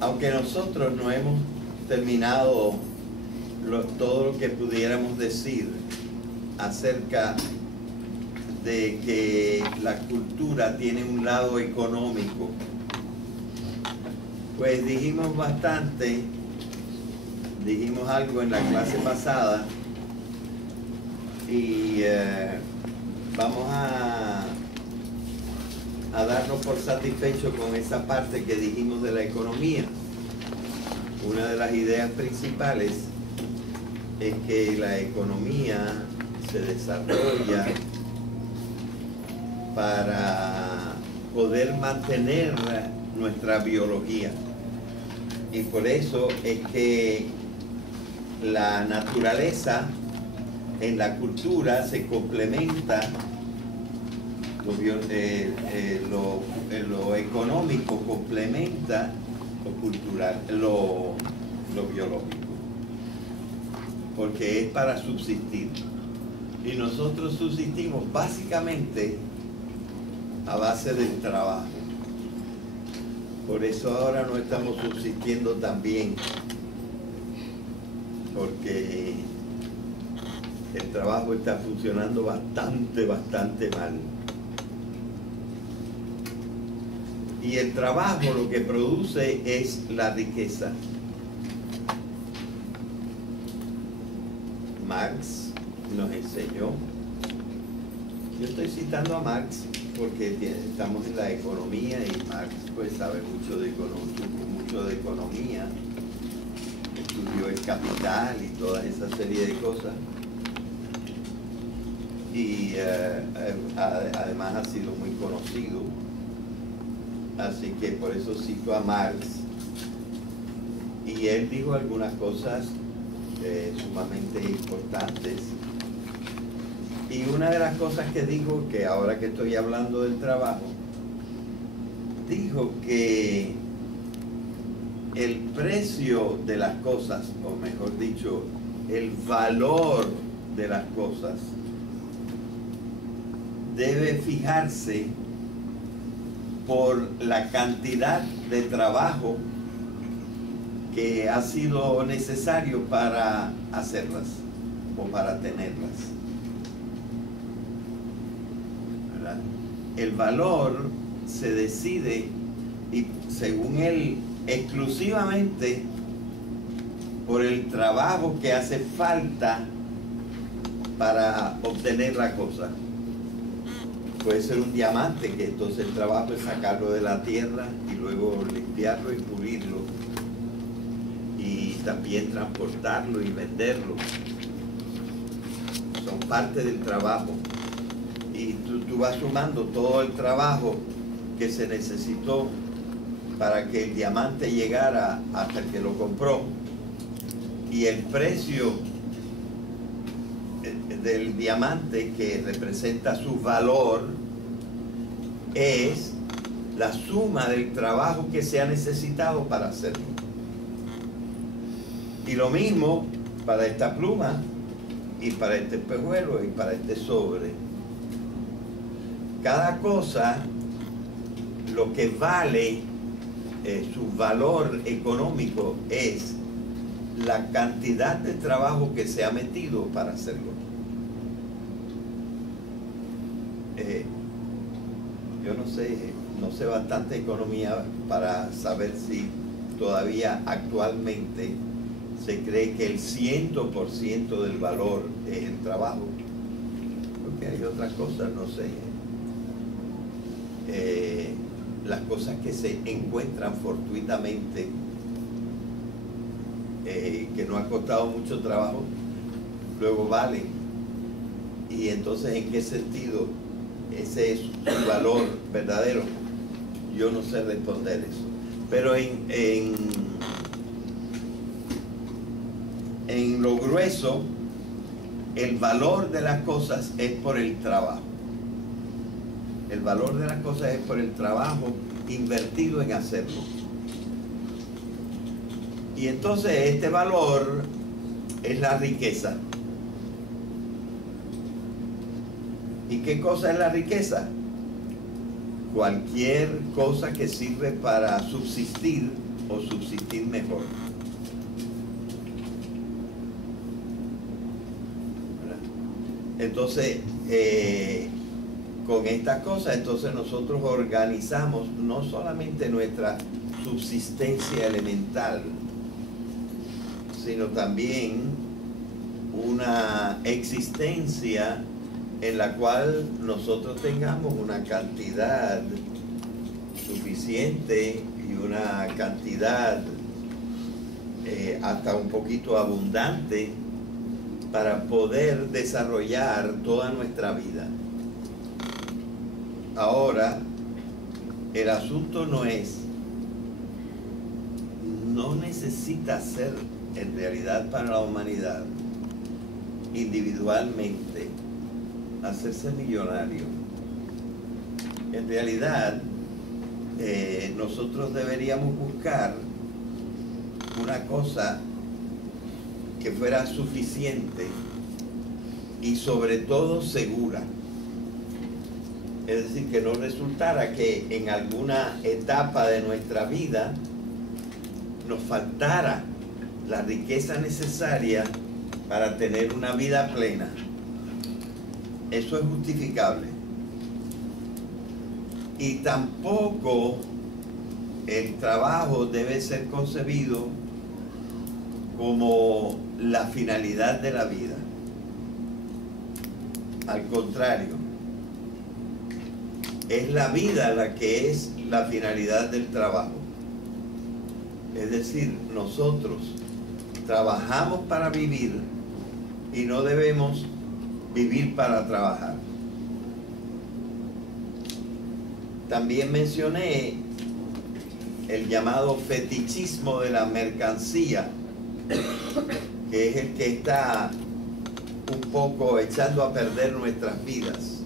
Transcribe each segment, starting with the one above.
aunque nosotros no hemos terminado todo lo que pudiéramos decir acerca de que la cultura tiene un lado económico, pues dijimos algo en la clase pasada y vamos a darnos por satisfechos con esa parte que dijimos de la economía. Una de las ideas principales es que la economía se desarrolla para poder mantener nuestra biología, y por eso es que la naturaleza en la cultura se complementa, lo económico complementa lo cultural, lo biológico, porque es para subsistir, y nosotros subsistimos básicamente a base del trabajo. Por eso ahora no estamos subsistiendo tan bien, porque el trabajo está funcionando bastante mal. Y el trabajo lo que produce es la riqueza. Marx nos enseñó, yo estoy citando a Marx porque estamos en la economía y Marx pues sabe mucho de economía, estudió el Capital y toda esa serie de cosas, y además ha sido muy conocido, así que por eso cito a Marx, y él dijo algunas cosas sumamente importantes. Y una de las cosas que dijo, que ahora que estoy hablando del trabajo, dijo que el precio de las cosas, o mejor dicho, el valor de las cosas, debe fijarse por la cantidad de trabajo que ha sido necesario para hacerlas o para tenerlas. ¿Verdad? El valor se decide, y según él, exclusivamente por el trabajo que hace falta para obtener la cosa. Puede ser un diamante, que entonces el trabajo es sacarlo de la tierra y luego limpiarlo y pulirlo, y también transportarlo y venderlo. Son parte del trabajo, y tú vas sumando todo el trabajo que se necesitó para que el diamante llegara hasta el que lo compró, y el precio del diamante, que representa su valor, es la suma del trabajo que se ha necesitado para hacerlo. Y lo mismo para esta pluma, y para este espejuelo, y para este sobre. Cada cosa, lo que vale, su valor económico, es la cantidad de trabajo que se ha metido para hacerlo. Yo no sé bastante economía para saber si todavía actualmente se cree que el 100% del valor es el trabajo, porque hay otras cosas, no sé, las cosas que se encuentran fortuitamente, que no ha costado mucho trabajo, luego valen. Y entonces, ¿en qué sentido ese es su valor verdadero? Yo no sé responder eso. Pero en lo grueso, el valor de las cosas es por el trabajo. El valor de las cosas es por el trabajo invertido en hacerlo. Y entonces este valor es la riqueza. ¿Y qué cosa es la riqueza? Cualquier cosa que sirve para subsistir o subsistir mejor. Entonces, con estas cosas, entonces nosotros organizamos no solamente nuestra subsistencia elemental, sino también una existencia en la cual nosotros tengamos una cantidad suficiente y una cantidad hasta un poquito abundante para poder desarrollar toda nuestra vida. Ahora, el asunto no necesita ser en realidad para la humanidad individualmente hacerse millonario. En realidad, nosotros deberíamos buscar una cosa que fuera suficiente y sobre todo segura. Es decir, que no resultara que en alguna etapa de nuestra vida nos faltara la riqueza necesaria para tener una vida plena. Eso es justificable. Y tampoco el trabajo debe ser concebido como la finalidad de la vida. Al contrario, es la vida la que es la finalidad del trabajo. Es decir, nosotros trabajamos para vivir y no debemos vivir para trabajar. También mencioné el llamado fetichismo de la mercancía, que es el que está un poco echando a perder nuestras vidas.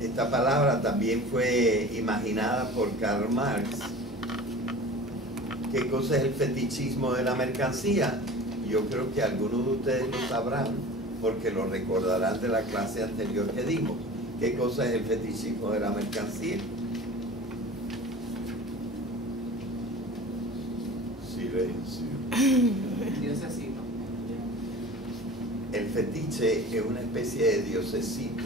Esta palabra también fue imaginada por Karl Marx. ¿Qué cosa es el fetichismo de la mercancía? Yo creo que algunos de ustedes lo sabrán, porque lo recordarán de la clase anterior que dimos. ¿Qué cosa es el fetichismo de la mercancía? Silencio. Diosecito. El fetiche es una especie de diosecito.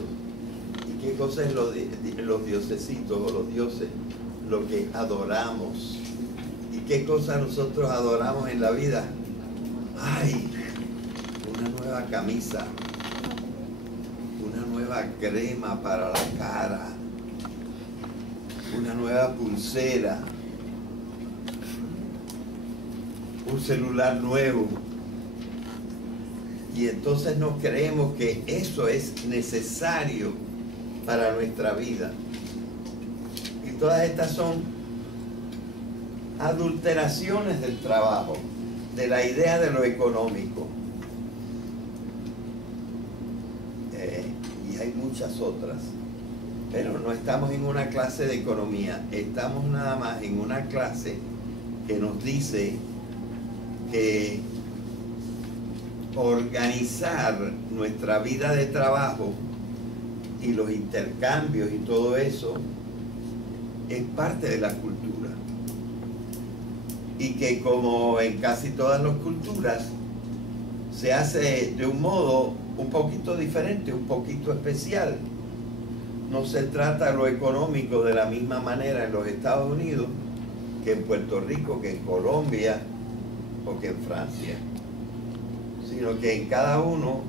¿Y qué cosa es los diosecitos o los dioses? Lo que adoramos. ¿Y qué cosa nosotros adoramos en la vida? ¡Ay! Una nueva camisa, una nueva crema para la cara, una nueva pulsera, un celular nuevo. Y entonces nos creemos que eso es necesario para nuestra vida. Y todas estas son adulteraciones del trabajo, de la idea de lo económico. Y hay muchas otras. Pero no estamos en una clase de economía, estamos nada más en una clase que nos dice que organizar nuestra vida de trabajo y los intercambios y todo eso es parte de la cultura. Y que como en casi todas las culturas se hace de un modo un poquito diferente, un poquito especial. No se trata lo económico de la misma manera en los Estados Unidos que en Puerto Rico, que en Colombia o que en Francia, sino que en cada uno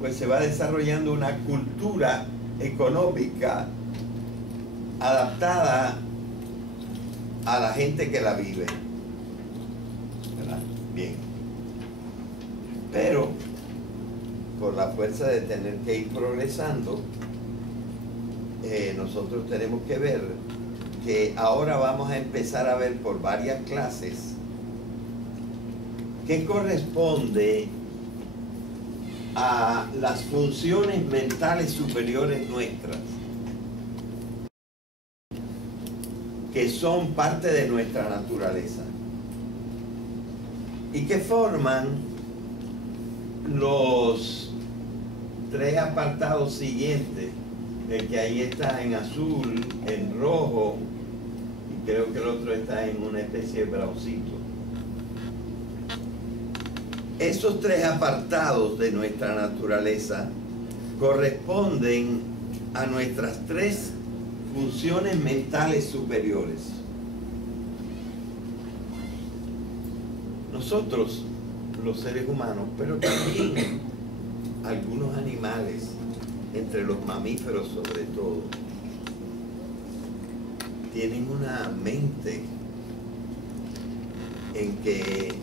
pues se va desarrollando una cultura económica adaptada a la gente que la vive. ¿Verdad? Bien. Pero por la fuerza de tener que ir progresando, nosotros tenemos que ver que ahora vamos a empezar a ver por varias clases qué corresponde a las funciones mentales superiores nuestras, que son parte de nuestra naturaleza y que forman los tres apartados siguientes, el que ahí está en azul, en rojo y creo que el otro está en una especie de braucito. Esos tres apartados de nuestra naturaleza corresponden a nuestras tres funciones mentales superiores. Nosotros, los seres humanos, pero también algunos animales, entre los mamíferos sobre todo, tienen una mente en que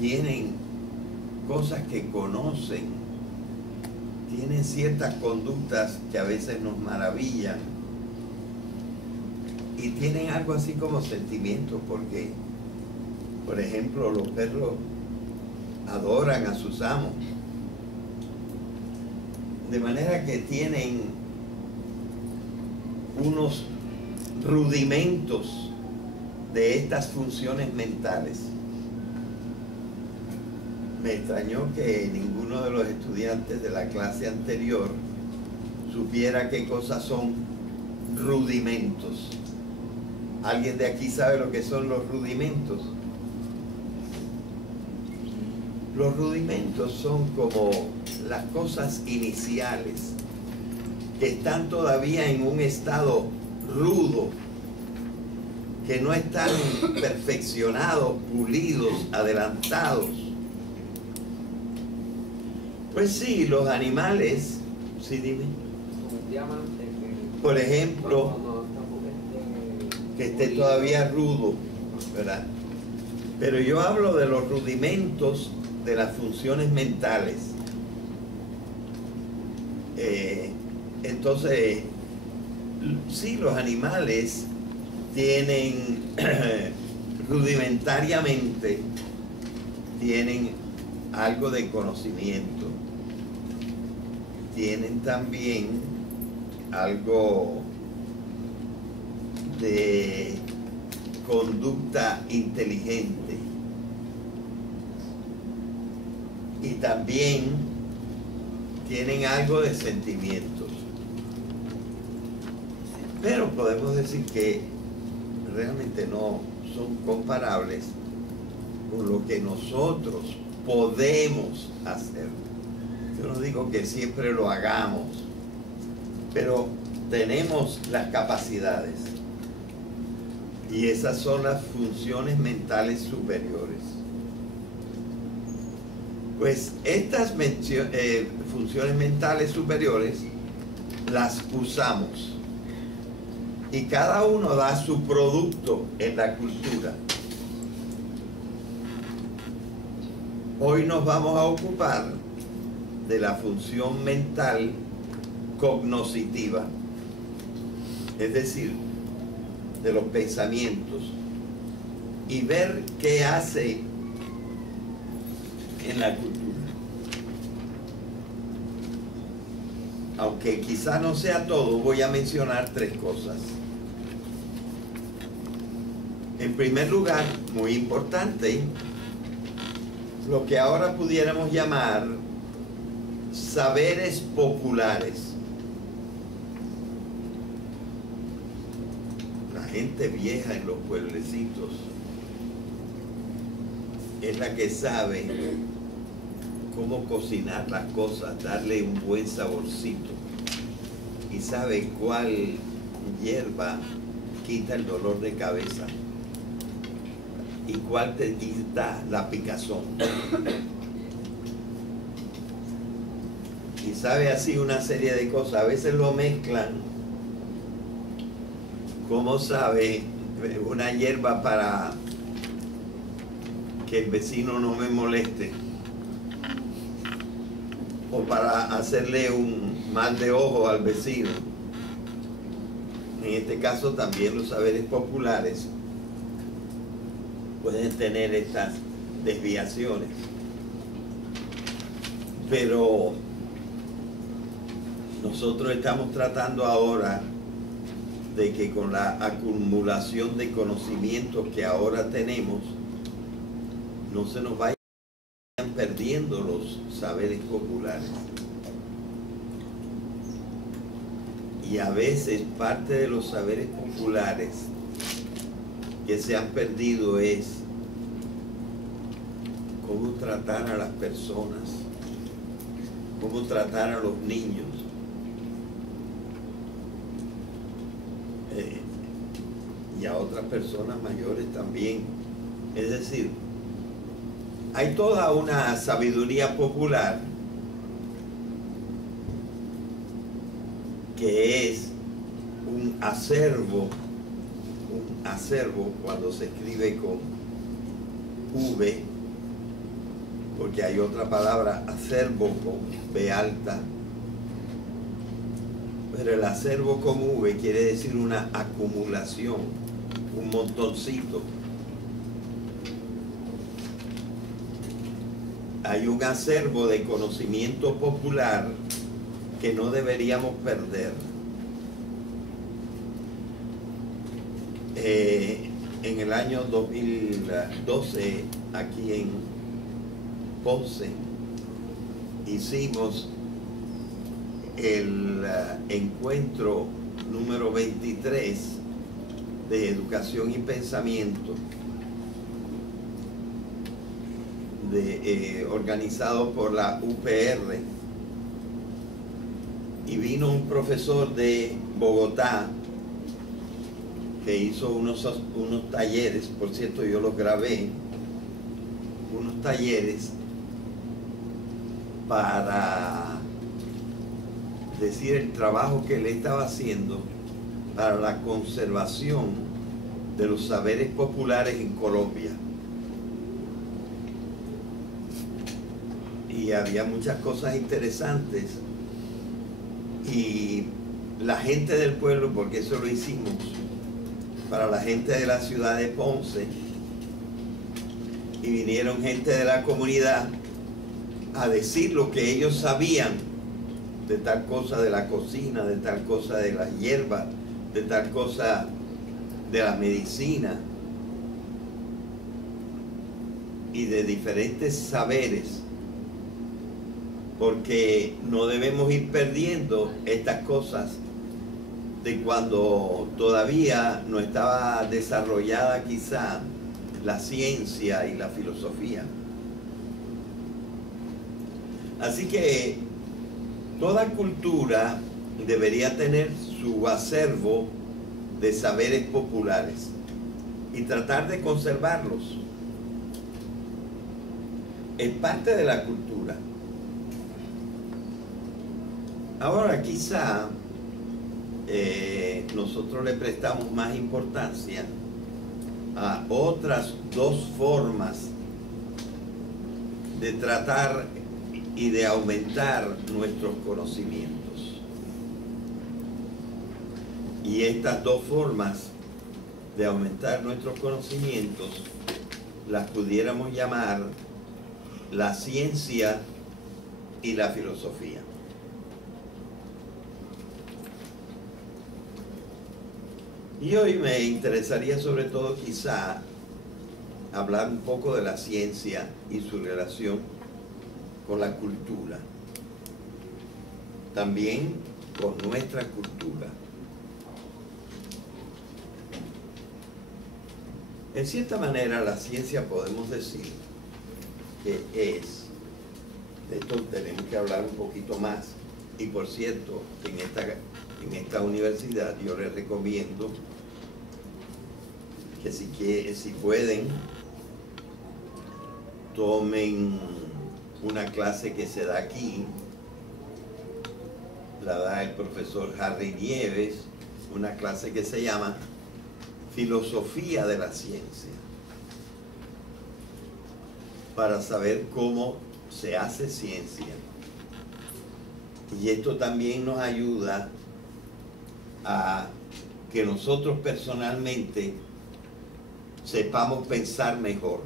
tienen cosas que conocen, tienen ciertas conductas que a veces nos maravillan y tienen algo así como sentimientos, porque, por ejemplo, los perros adoran a sus amos, de manera que tienen unos rudimentos de estas funciones mentales. Me extrañó que ninguno de los estudiantes de la clase anterior supiera qué cosas son rudimentos. ¿Alguien de aquí sabe lo que son los rudimentos? Los rudimentos son como las cosas iniciales que están todavía en un estado rudo, que no están perfeccionados, pulidos, adelantados. Pues sí, los animales, sí, dime. Por ejemplo, que esté todavía rudo, ¿verdad? Pero yo hablo de los rudimentos de las funciones mentales. Entonces, sí, los animales tienen rudimentariamente, tienen algo de conocimiento, tienen también algo de conducta inteligente y también tienen algo de sentimientos. Pero podemos decir que realmente no son comparables con lo que nosotros podemos hacer. Yo no digo que siempre lo hagamos, pero tenemos las capacidades. Y esas son las funciones mentales superiores. Pues estas funciones mentales superiores las usamos. Y cada uno da su producto en la cultura. Hoy nos vamos a ocupar de la función mental cognoscitiva, es decir, de los pensamientos, y ver qué hace en la cultura. Aunque quizá no sea todo, voy a mencionar tres cosas. En primer lugar, muy importante, lo que ahora pudiéramos llamar saberes populares. La gente vieja en los pueblecitos es la que sabe cómo cocinar las cosas, darle un buen saborcito, y sabe cuál hierba quita el dolor de cabeza y cuál te quita la picazón. Y sabe así una serie de cosas. A veces lo mezclan, como sabe, una hierba para que el vecino no me moleste, o para hacerle un mal de ojo al vecino. En este caso también los saberes populares pueden tener estas desviaciones. Pero nosotros estamos tratando ahora de que con la acumulación de conocimientos que ahora tenemos, no se nos vayan perdiendo los saberes populares. Y a veces parte de los saberes populares que se han perdido es cómo tratar a las personas, cómo tratar a los niños. Y a otras personas mayores también. Es decir, hay toda una sabiduría popular que es un acervo cuando se escribe con V, porque hay otra palabra, acervo, con B alta, pero el acervo con V quiere decir una acumulación, un montoncito. Hay un acervo de conocimiento popular que no deberíamos perder. En el año 2012, aquí en Ponce, hicimos el encuentro número 23 de educación y pensamiento, organizado por la UPR, y vino un profesor de Bogotá que hizo unos talleres, por cierto yo los grabé, unos talleres para decir el trabajo que él estaba haciendo para la conservación de los saberes populares en Colombia. Y había muchas cosas interesantes, y la gente del pueblo, porque eso lo hicimos para la gente de la ciudad de Ponce, y vinieron gente de la comunidad a decir lo que ellos sabían de tal cosa de la cocina, de tal cosa de las hierbas, de tal cosa de la medicina y de diferentes saberes, porque no debemos ir perdiendo estas cosas de cuando todavía no estaba desarrollada quizá la ciencia y la filosofía. Así que toda cultura debería tener su acervo de saberes populares y tratar de conservarlos. Es parte de la cultura. Ahora quizá nosotros le prestamos más importancia a otras dos formas de tratar y de aumentar nuestros conocimientos. Y estas dos formas de aumentar nuestros conocimientos las pudiéramos llamar la ciencia y la filosofía. Y hoy me interesaría sobre todo quizá hablar un poco de la ciencia y su relación con la cultura, también con nuestra cultura. En cierta manera la ciencia podemos decir que es, de esto tenemos que hablar un poquito más, y por cierto, en esta universidad yo les recomiendo que si pueden, tomen una clase que se da aquí, la da el profesor Harry Nieves, una clase que se llama Filosofía de la Ciencia, para saber cómo se hace ciencia. Y esto también nos ayuda a que nosotros personalmente sepamos pensar mejor,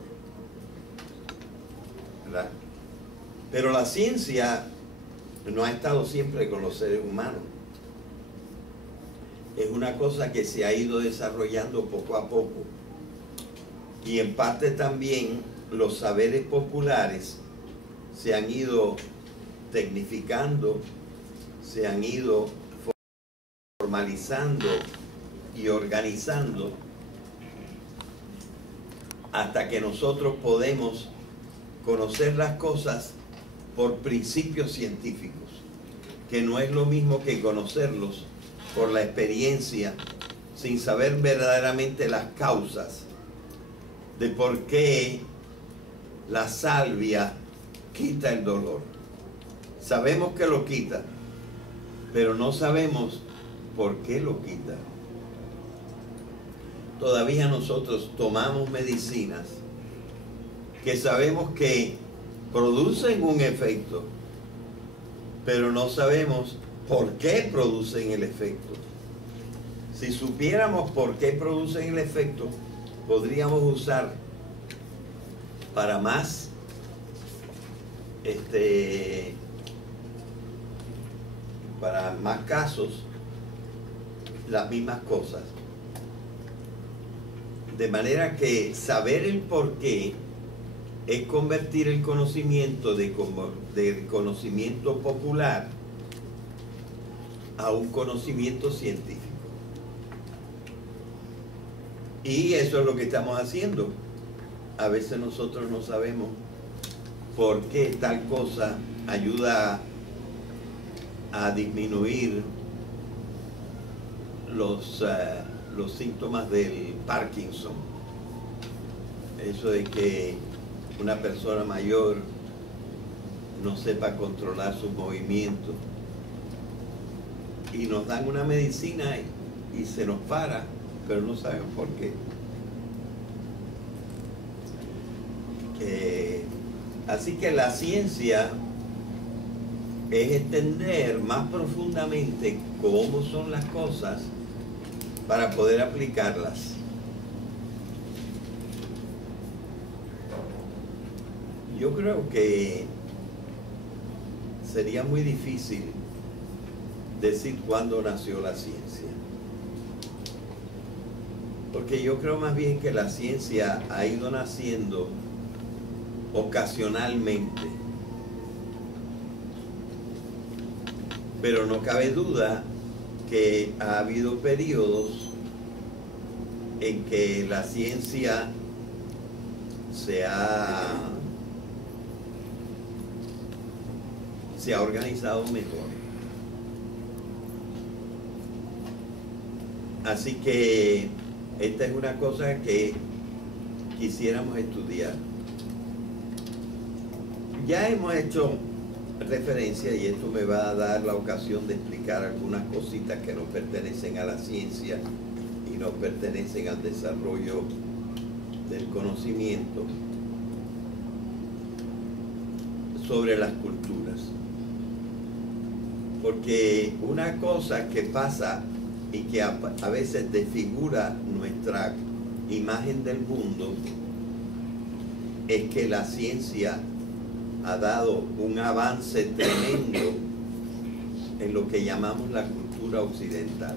¿verdad? Pero la ciencia no ha estado siempre con los seres humanos. Es una cosa que se ha ido desarrollando poco a poco. Y en parte también los saberes populares se han ido tecnificando, se han ido formalizando y organizando hasta que nosotros podemos conocer las cosas por principios científicos, que no es lo mismo que conocerlos por la experiencia, sin saber verdaderamente las causas de por qué la salvia quita el dolor. Sabemos que lo quita, pero no sabemos por qué lo quita. Todavía nosotros tomamos medicinas que sabemos que producen un efecto, pero no sabemos por qué producen el efecto. Si supiéramos por qué producen el efecto, podríamos usar para más para más casos las mismas cosas. De manera que saber el por qué es convertir el conocimiento de conocimiento popular a un conocimiento científico. Y eso es lo que estamos haciendo. A veces nosotros no sabemos por qué tal cosa ayuda a disminuir los síntomas del Parkinson. Eso de que una persona mayor no sepa controlar sus movimientos. Y nos dan una medicina y se nos para, pero no sabemos por qué. Así que la ciencia es entender más profundamente cómo son las cosas para poder aplicarlas. Yo creo que sería muy difícil decir cuándo nació la ciencia, porque yo creo más bien que la ciencia ha ido naciendo ocasionalmente, pero no cabe duda que ha habido periodos en que la ciencia se ha organizado mejor. Así que esta es una cosa que quisiéramos estudiar. Ya hemos hecho referencia, y esto me va a dar la ocasión de explicar algunas cositas que no pertenecen a la ciencia y no pertenecen al desarrollo del conocimiento, sobre las culturas. Porque una cosa que pasa y que a veces desfigura nuestra imagen del mundo es que la ciencia ha dado un avance tremendo en lo que llamamos la cultura occidental.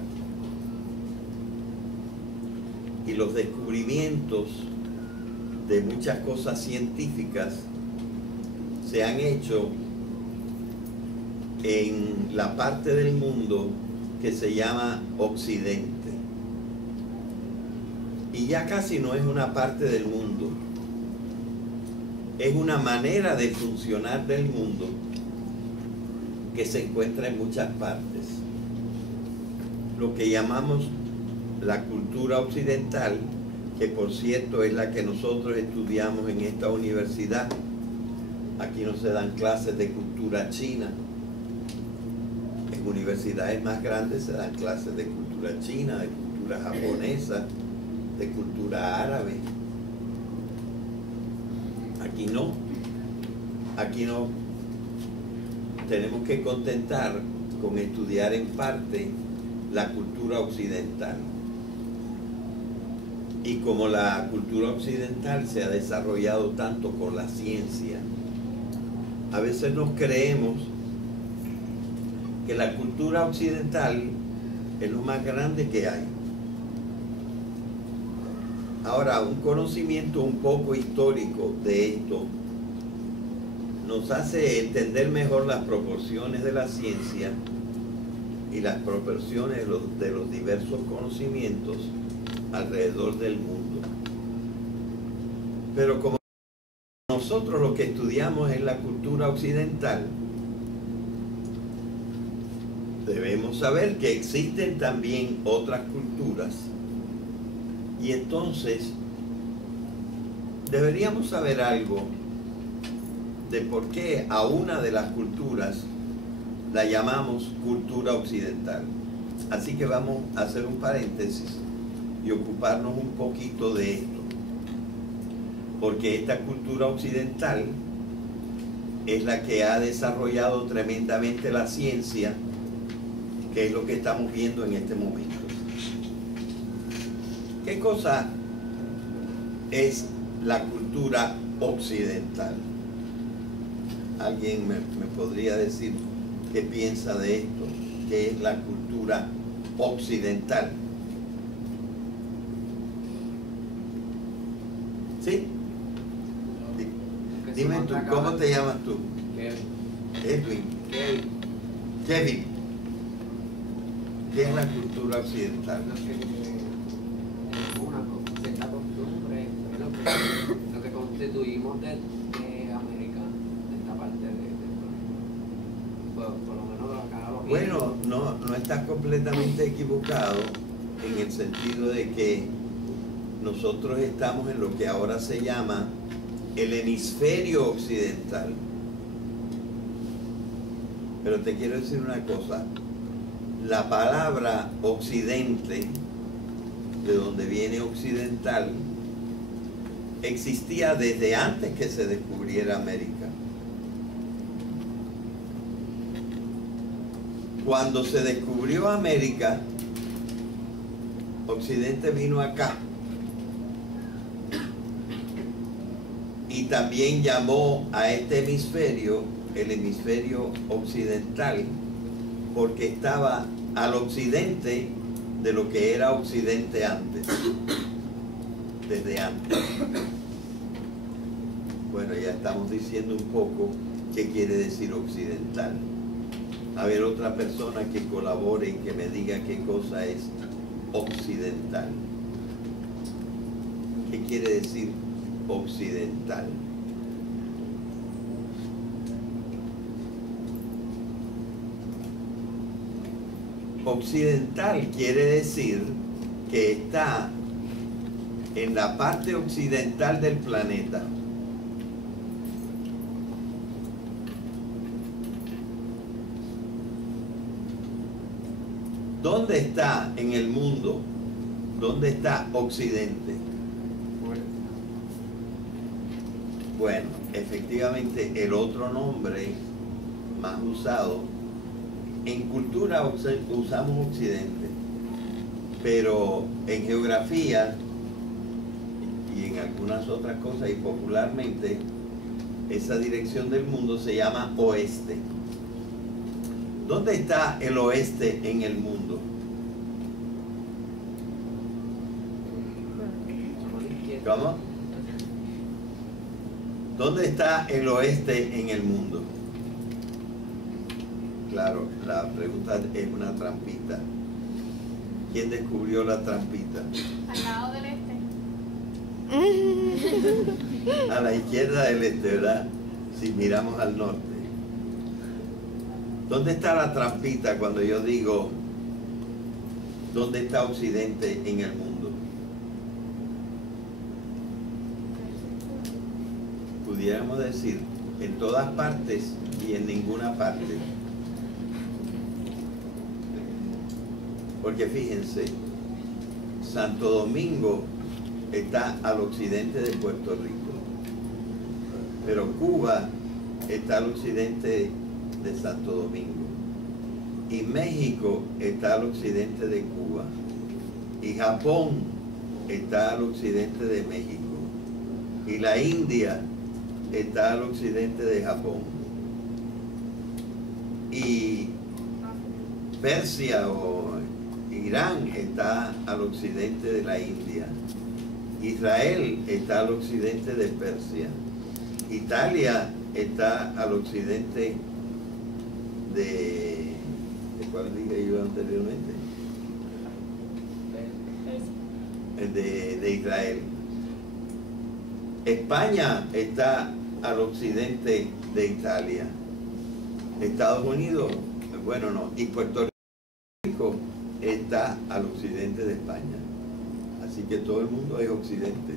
Y los descubrimientos de muchas cosas científicas se han hecho en la parte del mundo que se llama Occidente. Y ya casi no es una parte del mundo, es una manera de funcionar del mundo que se encuentra en muchas partes. Lo que llamamos la cultura occidental, que por cierto es la que nosotros estudiamos en esta universidad. Aquí no se dan clases de cultura china. En universidades más grandes se dan clases de cultura china, de cultura japonesa, de cultura árabe. Aquí no. Aquí no. Tenemos que contentar con estudiar en parte la cultura occidental. Y como la cultura occidental se ha desarrollado tanto con la ciencia, a veces nos creemos que la cultura occidental es lo más grande que hay. Ahora, un conocimiento un poco histórico de esto nos hace entender mejor las proporciones de la ciencia y las proporciones de los diversos conocimientos alrededor del mundo. Pero como nosotros lo que estudiamos es la cultura occidental, debemos saber que existen también otras culturas y entonces deberíamos saber algo de por qué a una de las culturas la llamamos cultura occidental. Así que vamos a hacer un paréntesis y ocuparnos un poquito de esto. Porque esta cultura occidental es la que ha desarrollado tremendamente la ciencia, que es lo que estamos viendo en este momento. ¿Qué cosa es la cultura occidental? ¿Alguien me podría decir qué piensa de esto? ¿Qué es la cultura occidental? ¿Sí? Dime tú, ¿cómo te llamas tú? Edwin. Kevin. ¿Qué es la cultura occidental? Una cierta costumbre, lo que constituimos de América, de esta parte del planeta. Por lo menos acá lo que... Bueno, no estás completamente equivocado en el sentido de que nosotros estamos en lo que ahora se llama el hemisferio occidental. Pero te quiero decir una cosa, la palabra occidente, de donde viene occidental, existía desde antes que se descubriera América. Cuando se descubrió América, Occidente vino acá y también llamó a este hemisferio el hemisferio occidental, porque estaba al occidente de lo que era Occidente antes, desde antes. Bueno, ya estamos diciendo un poco qué quiere decir occidental. A ver, otra persona que colabore y que me diga qué cosa es occidental. ¿Qué quiere decir occidental? Occidental quiere decir que está en la parte occidental del planeta. ¿Dónde está en el mundo? ¿Dónde está Occidente? Bueno, efectivamente el otro nombre más usado, en cultura usamos Occidente, pero en geografía y en algunas otras cosas y popularmente esa dirección del mundo se llama oeste. ¿Dónde está el oeste en el mundo? ¿Cómo? ¿Dónde está el oeste en el mundo? Claro, la pregunta es una trampita. ¿Quién descubrió la trampita? Al lado del este. A la izquierda del este, ¿verdad? Si miramos al norte. ¿Dónde está la trampita cuando yo digo dónde está Occidente en el mundo? Pudiéramos decir en todas partes y en ninguna parte. Porque fíjense, Santo Domingo está al occidente de Puerto Rico, pero Cuba está al occidente de Santo Domingo y México está al occidente de Cuba y Japón está al occidente de México y la India está al occidente de Japón y Persia o Irán está al occidente de la India, Israel está al occidente de Persia, Italia está al occidente ¿de cuál dije yo anteriormente? De Israel. España está al occidente de Italia. Estados Unidos, bueno, no, y Puerto Rico está al occidente de España. Así que todo el mundo es occidente.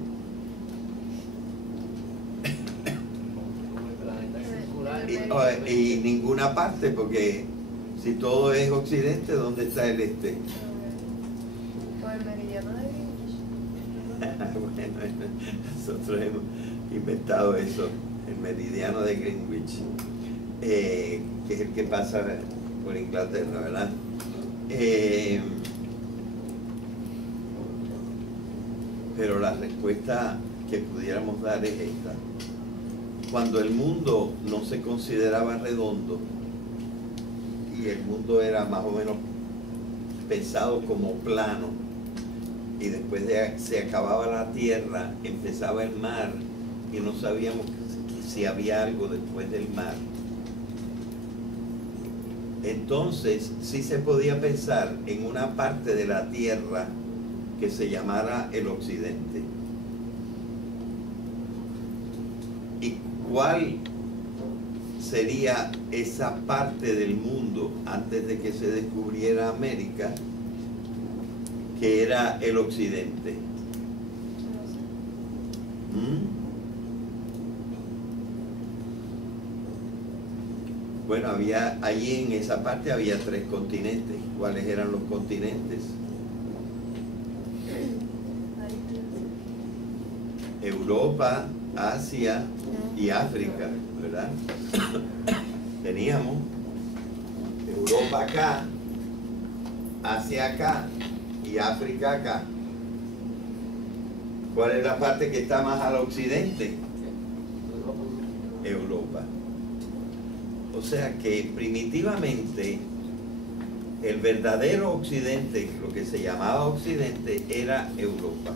Y ninguna parte, porque si todo es occidente, ¿dónde está el este? Por el meridiano de Greenwich. Bueno, nosotros hemos inventado eso, el meridiano de Greenwich, que es el que pasa por Inglaterra, ¿verdad? Pero la respuesta que pudiéramos dar es esta. Cuando el mundo no se consideraba redondo y el mundo era más o menos pensado como plano, y después se acababa la tierra, empezaba el mar y no sabíamos si había algo después del mar. Entonces sí se podía pensar en una parte de la tierra que se llamara el occidente. ¿Y cuál sería esa parte del mundo antes de que se descubriera América, que era el occidente? Bueno, allí en esa parte había 3 continentes. ¿Cuáles eran los continentes? Europa, Asia y África, ¿verdad? Teníamos Europa acá, Asia acá y África acá. ¿Cuál es la parte que está más al occidente? Europa. O sea que primitivamente el verdadero occidente, lo que se llamaba occidente, era Europa.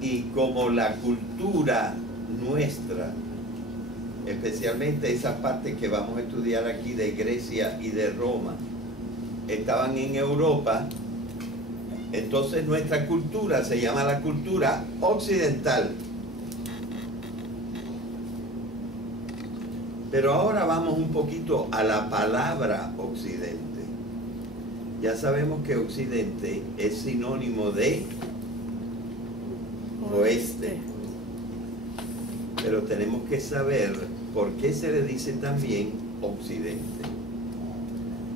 Y como la cultura nuestra, especialmente esas partes que vamos a estudiar aquí de Grecia y de Roma, estaban en Europa, entonces nuestra cultura se llama la cultura occidental. Pero ahora vamos un poquito a la palabra occidente. Ya sabemos que occidente es sinónimo de oeste. Pero tenemos que saber por qué se le dice también occidente.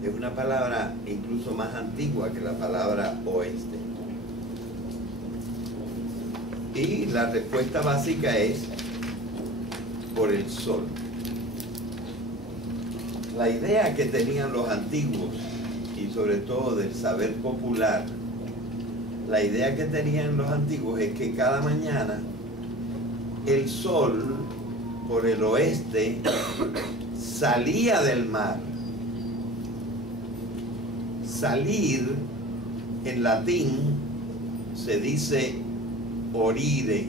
Es una palabra incluso más antigua que la palabra oeste. Y la respuesta básica es por el sol. La idea que tenían los antiguos, y sobre todo del saber popular, la idea que tenían los antiguos es que cada mañana el sol por el oeste salía del mar. Salir en latín se dice orire.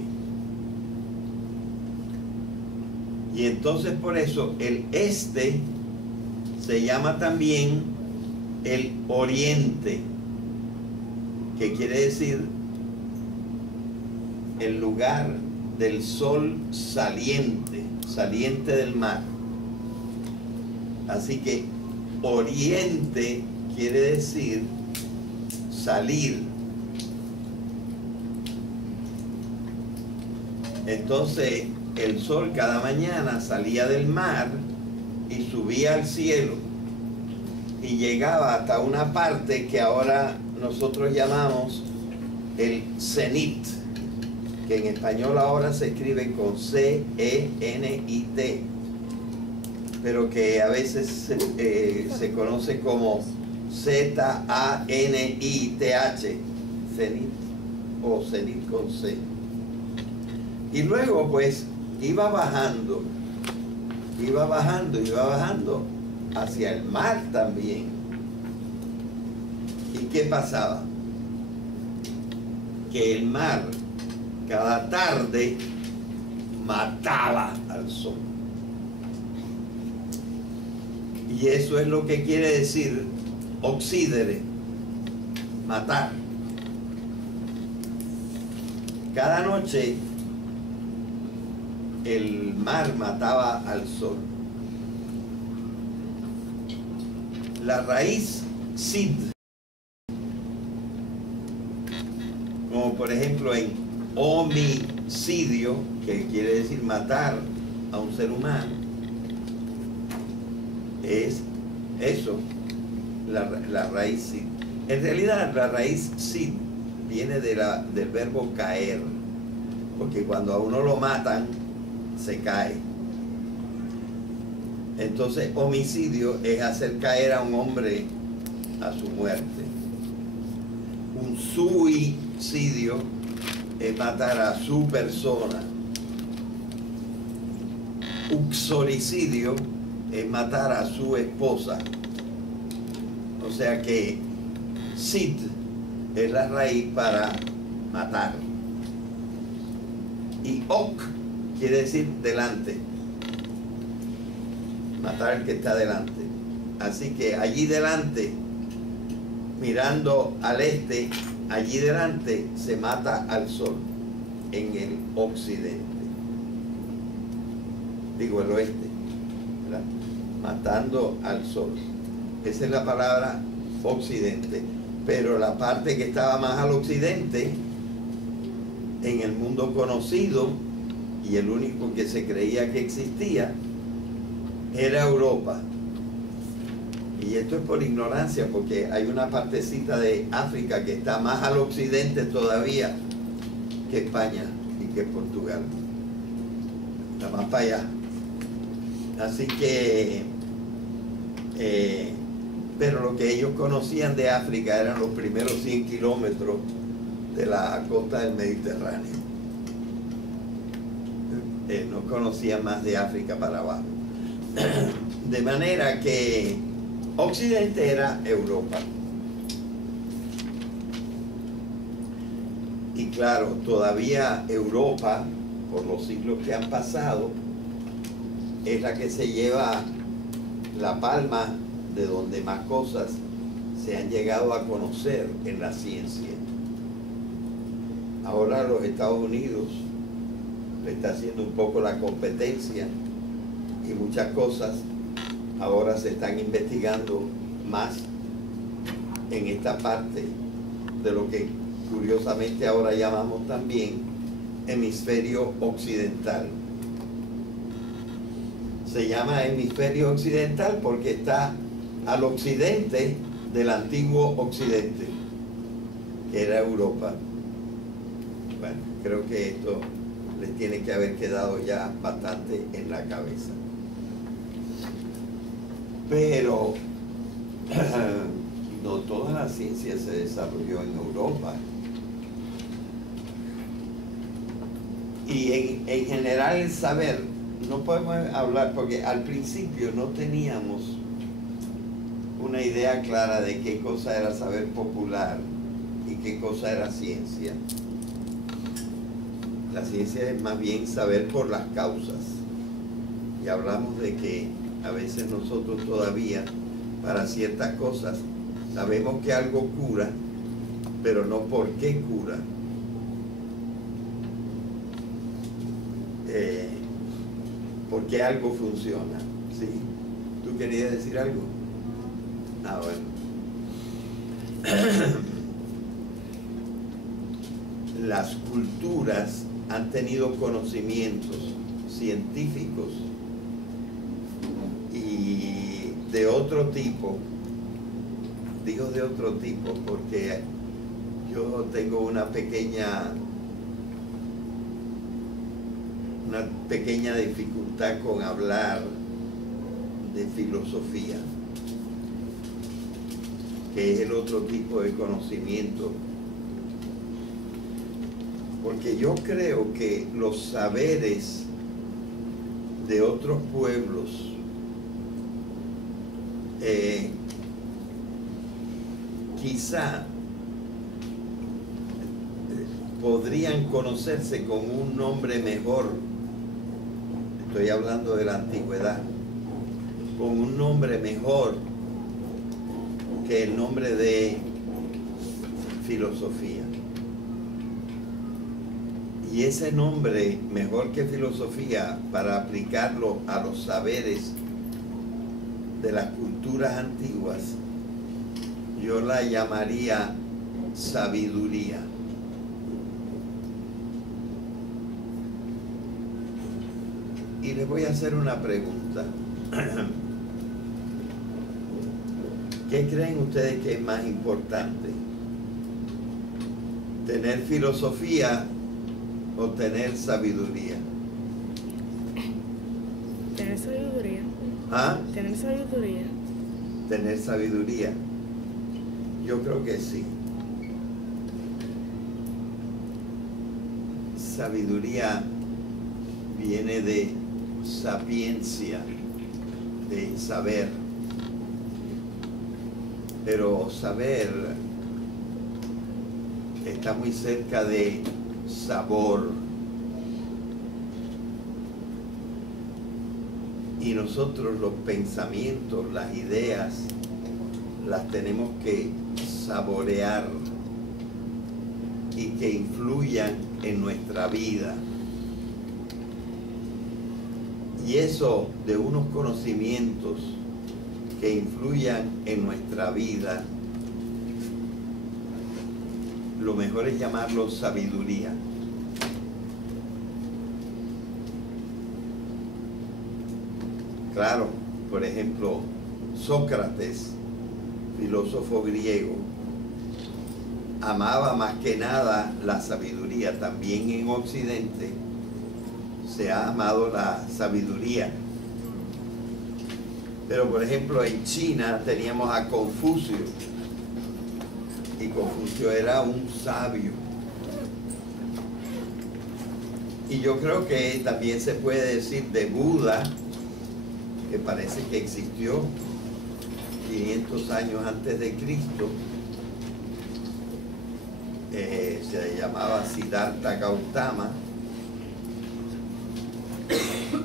Y entonces por eso el este se llama también el oriente, que quiere decir el lugar del sol saliente, saliente del mar. Así que oriente quiere decir salir. Entonces el sol cada mañana salía del mar y subía al cielo y llegaba hasta una parte que ahora nosotros llamamos el cenit, que en español ahora se escribe con C-E-N-I-T, pero que a veces se conoce como Z-A-N-I-T-H, cenit, o cenit con C. Y luego pues iba bajando hacia el mar también. ¿Y qué pasaba? Que el mar cada tarde mataba al sol. Y eso es lo que quiere decir oxidere, matar. Cada noche el mar mataba al sol. La raíz Sid, como por ejemplo en homicidio, que quiere decir matar a un ser humano, es eso, la raíz Sid. En realidad la raíz Sid viene del verbo caer, porque cuando a uno lo matan, se cae. Entonces, homicidio es hacer caer a un hombre a su muerte. Un suicidio es matar a su persona. Uxoricidio es matar a su esposa. O sea que Sid es la raíz para matar. Y ok quiere decir delante. Matar al que está delante. Así que allí delante, mirando al este, allí delante se mata al sol, en el occidente. Digo el oeste, ¿verdad? Matando al sol. Esa es la palabra occidente. Pero la parte que estaba más al occidente, en el mundo conocido, y el único que se creía que existía, era Europa. Y esto es por ignorancia, porque hay una partecita de África que está más al occidente todavía que España y que Portugal. Está más para allá. Así que pero lo que ellos conocían de África eran los primeros 100 kilómetros de la costa del Mediterráneo. No conocían más de África para abajo. De manera que Occidente era Europa. Y claro, todavía Europa, por los siglos que han pasado, es la que se lleva la palma de donde más cosas se han llegado a conocer en la ciencia. Ahora los Estados Unidos le está haciendo un poco la competencia y muchas cosas ahora se están investigando más en esta parte de lo que curiosamente ahora llamamos también hemisferio occidental. Se llama hemisferio occidental porque está al occidente del antiguo occidente, que era Europa. Bueno, creo que esto les tiene que haber quedado ya bastante en la cabeza. Pero no toda la ciencia se desarrolló en Europa. Y en general el saber, no podemos hablar porque al principio no teníamos una idea clara de qué cosa era saber popular y qué cosa era ciencia. La ciencia es más bien saber por las causas. Y hablamos de que a veces nosotros todavía, para ciertas cosas, sabemos que algo cura, pero no por qué cura. ¿Por qué algo funciona? ¿Sí? ¿Tú querías decir algo? Ah, bueno. Las culturas han tenido conocimientos científicos y de otro tipo. Digo de otro tipo porque yo tengo una pequeña dificultad con hablar de filosofía, que es el otro tipo de conocimiento. Porque yo creo que los saberes de otros pueblos quizá podrían conocerse con un nombre mejor. Estoy hablando de la antigüedad, con un nombre mejor que el nombre de filosofía. Y ese nombre, mejor que filosofía, para aplicarlo a los saberes de las culturas antiguas, yo la llamaría sabiduría. Y les voy a hacer una pregunta. ¿Qué creen ustedes que es más importante? ¿Tener filosofía o tener sabiduría? Tener sabiduría. ¿Ah? Tener sabiduría. Tener sabiduría. Yo creo que sí. Sabiduría viene de sapiencia, de saber. Pero saber está muy cerca de sabor. Y nosotros los pensamientos, las ideas, las tenemos que saborear y que influyan en nuestra vida. Y eso de unos conocimientos que influyan en nuestra vida, lo mejor es llamarlo sabiduría. Claro, por ejemplo, Sócrates, filósofo griego, amaba más que nada la sabiduría. También en Occidente se ha amado la sabiduría. Pero por ejemplo en China teníamos a Confucio, y Confucio era un sabio. Y yo creo que también se puede decir de Buda, que parece que existió 500 años antes de Cristo. Se llamaba Siddhartha Gautama.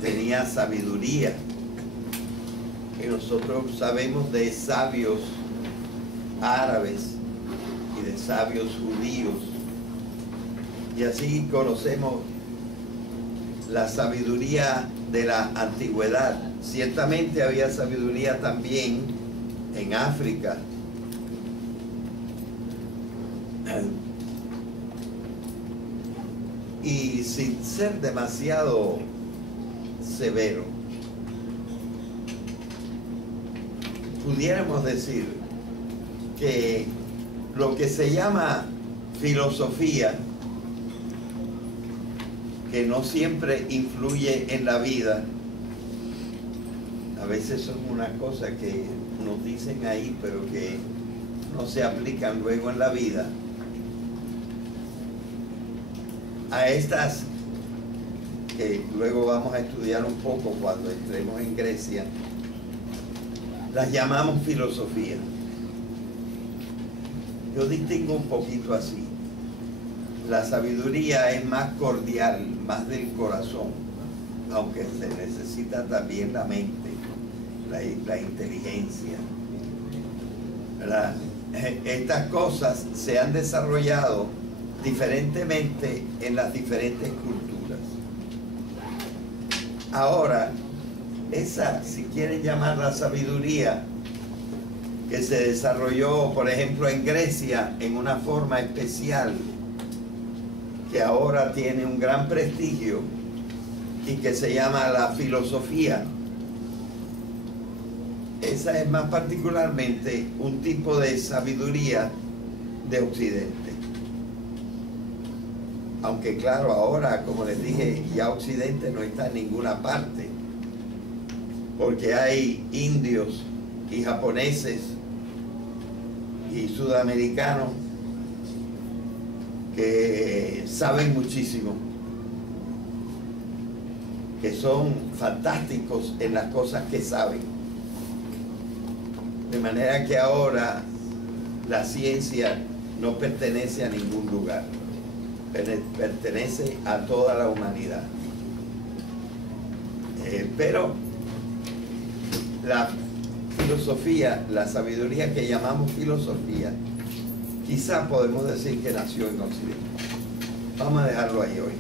Tenía sabiduría. Y nosotros sabemos de sabios árabes y de sabios judíos. Y así conocemos la sabiduría de la antigüedad. Ciertamente había sabiduría también en África. Y sin ser demasiado severo, pudiéramos decir que lo que se llama filosofía, que no siempre influye en la vida, a veces son unas cosas que nos dicen ahí, pero que no se aplican luego en la vida. A estas, que luego vamos a estudiar un poco cuando entremos en Grecia, las llamamos filosofía. Yo distingo un poquito así. La sabiduría es más cordial, más del corazón, aunque se necesita también la mente, la inteligencia, ¿verdad? Estas cosas se han desarrollado diferentemente en las diferentes culturas. Ahora, esa, si quieren llamarla sabiduría, que se desarrolló, por ejemplo, en Grecia, en una forma especial, que ahora tiene un gran prestigio y que se llama la filosofía. Esa es más particularmente un tipo de sabiduría de Occidente. Aunque claro, ahora, como les dije, ya Occidente no está en ninguna parte, porque hay indios y japoneses y sudamericanos que saben muchísimo, que son fantásticos en las cosas que saben. De manera que ahora la ciencia no pertenece a ningún lugar, pertenece a toda la humanidad. Pero la filosofía, la sabiduría que llamamos filosofía, quizá podemos decir que nació en Occidente. Vamos a dejarlo ahí hoy.